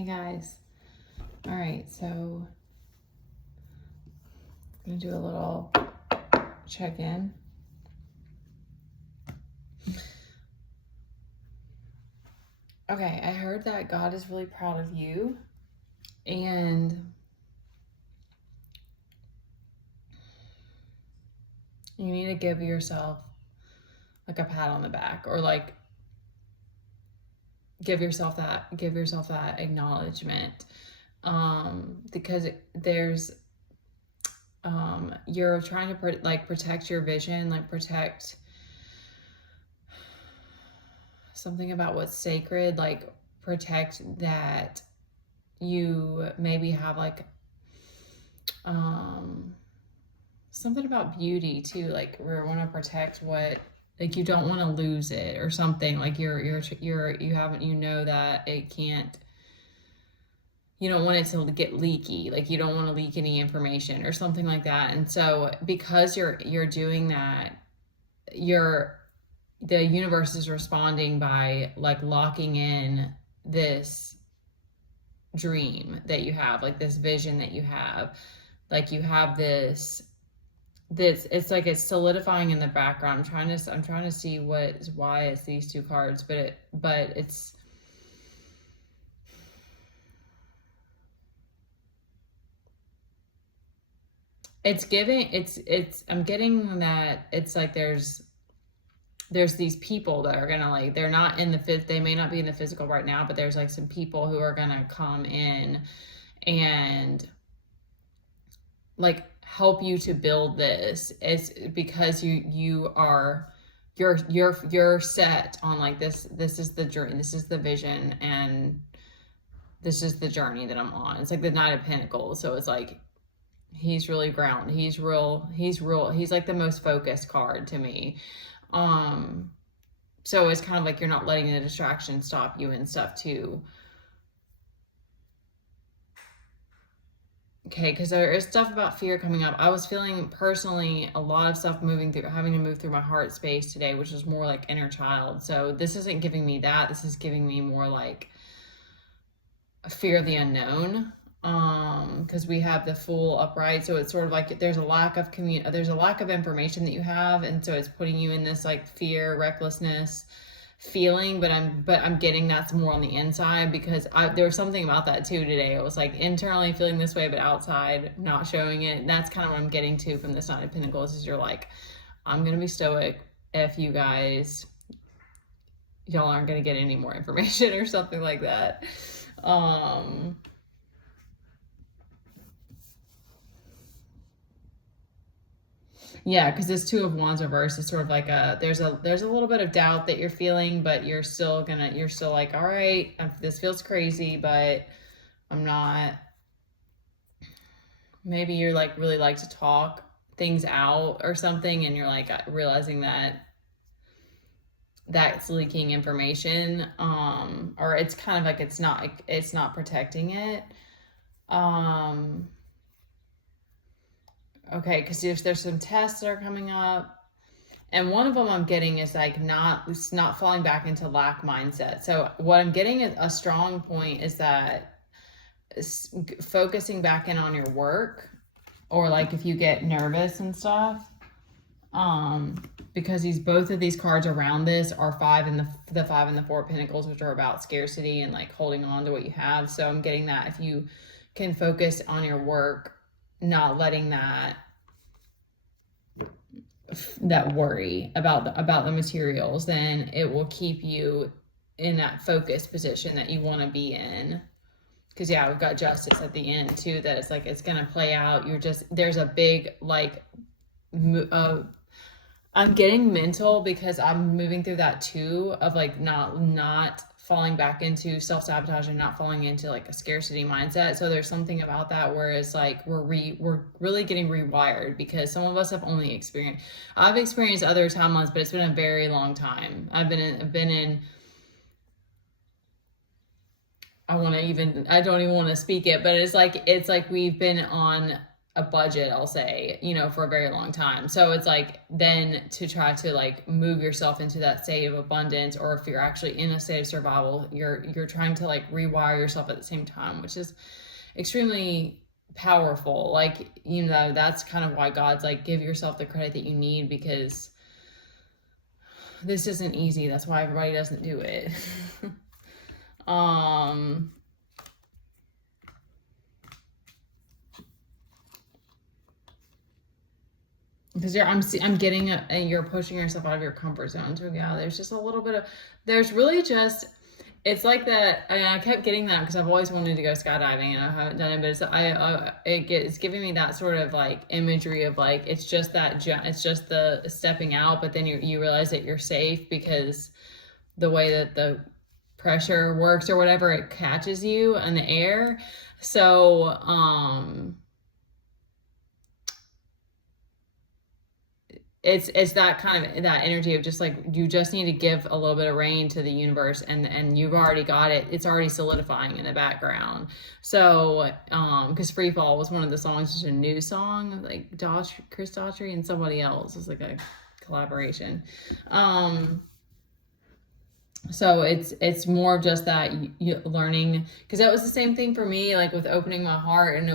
Hey guys. All right, so I'm gonna do a little check-in. Okay, I heard that God is really proud of you, and you need to give yourself like a pat on the back, or like give yourself that acknowledgement, because there's you're trying to protect your vision, like protect something about what's sacred, like protect that you maybe have like something about beauty too, like we want to protect what, like you don't want to lose it or something, like you haven't, you know that it can't, you don't want it to get leaky, like you don't want to leak any information or something like that. And so because you're doing that, the universe is responding by like locking in this dream that you have, like this vision that you have, like you have this it's like it's solidifying in the background. I'm trying to see why it's these two cards, but it's giving, I'm getting that it's like there's these people that are gonna, like, they're not in the they may not be in the physical right now, but there's like some people who are gonna come in and like help you to build this. It's because you're set on like this is the journey, this is the vision, and this is the journey that I'm on. It's like the Knight of Pentacles, so it's like he's really grounded, he's like the most focused card to me. So it's kind of like you're not letting the distraction stop you and stuff too. Okay, because there is stuff about fear coming up. I was feeling personally a lot of stuff having to move through my heart space today, which is more like inner child. So this isn't giving me that. This is giving me more like a fear of the unknown. Because we have the Fool upright, so it's sort of like there's a lack of information that you have, and so it's putting you in this like fear, recklessness feeling. But I'm getting that's more on the inside, because there was something about that too today. It was like internally feeling this way, but outside not showing it. And that's kind of what I'm getting to from this Knight of Pentacles, is you're like, I'm gonna be stoic if you guys, y'all aren't gonna get any more information or something like that. Yeah, because this Two of Wands reverse is sort of like there's a little bit of doubt that you're feeling, but you're still like, all right, this feels crazy, but I'm not. Maybe you're like really like to talk things out or something, and you're like realizing that that's leaking information, or it's kind of like it's not protecting it. Okay, because there's some tests that are coming up, and one of them I'm getting is like not falling back into lack mindset. So what I'm getting is a strong point is that focusing back in on your work, or like if you get nervous and stuff, because both of these cards around this are the 5 and the 4 of Pentacles, which are about scarcity and like holding on to what you have. So I'm getting that if you can focus on your work, not letting that worry about the materials, then it will keep you in that focused position that you want to be in. Because yeah, we've got Justice at the end too, that it's like it's gonna play out. There's a big like I'm getting mental, because I'm moving through that too, of like not falling back into self-sabotage and not falling into like a scarcity mindset. So there's something about that where it's like we're really getting rewired, because some of us have only experienced, I've experienced other timelines, but it's been a very long time. I've been in I don't even want to speak it, but it's like we've been on a budget, I'll say, you know, for a very long time. So it's like then to try to like move yourself into that state of abundance, or if you're actually in a state of survival, you're trying to like rewire yourself at the same time, which is extremely powerful. Like, you know, that's kind of why God's like, give yourself the credit that you need, because this isn't easy. That's why everybody doesn't do it. Because I'm getting you're pushing yourself out of your comfort zone. So yeah, there's just a little bit of, there's really just, it's like that. I kept getting that because I've always wanted to go skydiving and I haven't done it, but it's giving me that sort of like imagery of like, it's just the stepping out, but then you realize that you're safe because the way that the pressure works or whatever, it catches you in the air. So, it's that kind of that energy of just like, you just need to give a little bit of rein to the universe, and you've already got it. It's already solidifying in the background. So because Free Fall was one of the songs, just a new song, like Chris Daughtry and somebody else. It's like a collaboration. So it's more of just that you learning, because that was the same thing for me, like with opening my heart, and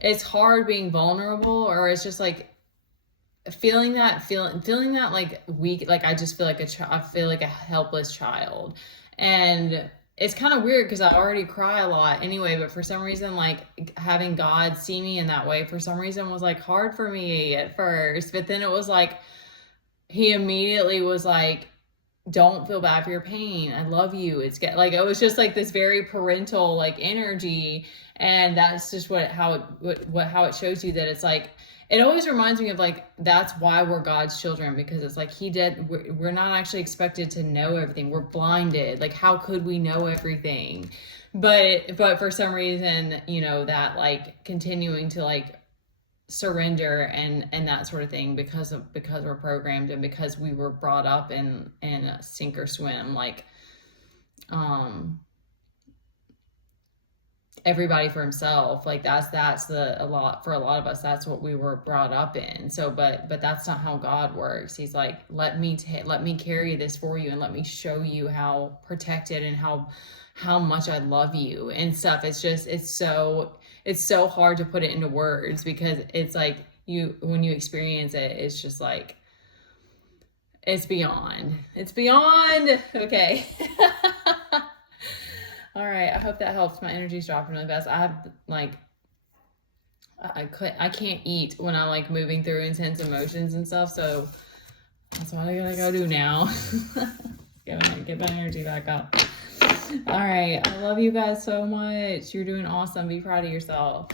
it's hard being vulnerable, or it's just like feeling that like weak, like I just feel like I feel like a helpless child. And it's kind of weird because I already cry a lot anyway, but for some reason, like having God see me in that way for some reason was like hard for me at first. But then it was like, he immediately was like, don't feel bad for your pain. I love you. Like, it was just like this very parental like energy. And that's just how it shows you that it's like, it always reminds me of like, that's why we're God's children, because it's like we're not actually expected to know everything. We're blinded. Like, how could we know everything? But for some reason, you know, that like continuing to like surrender and that sort of thing, because we're programmed and because we were brought up in a sink or swim, like everybody for himself, like that's a lot for a lot of us, that's what we were brought up in. So but that's not how God works. He's like, let me carry this for you, and let me show you how protected and how much I love you and stuff. It's just it's so hard to put it into words, because it's like when you experience it, it's just like it's beyond okay. All right, I hope that helps. My energy's dropping really fast. I have like I can't eat when I'm like moving through intense emotions and stuff, so that's what I gotta go do now. Get my energy back up. All right, I love you guys so much. You're doing awesome. Be proud of yourself.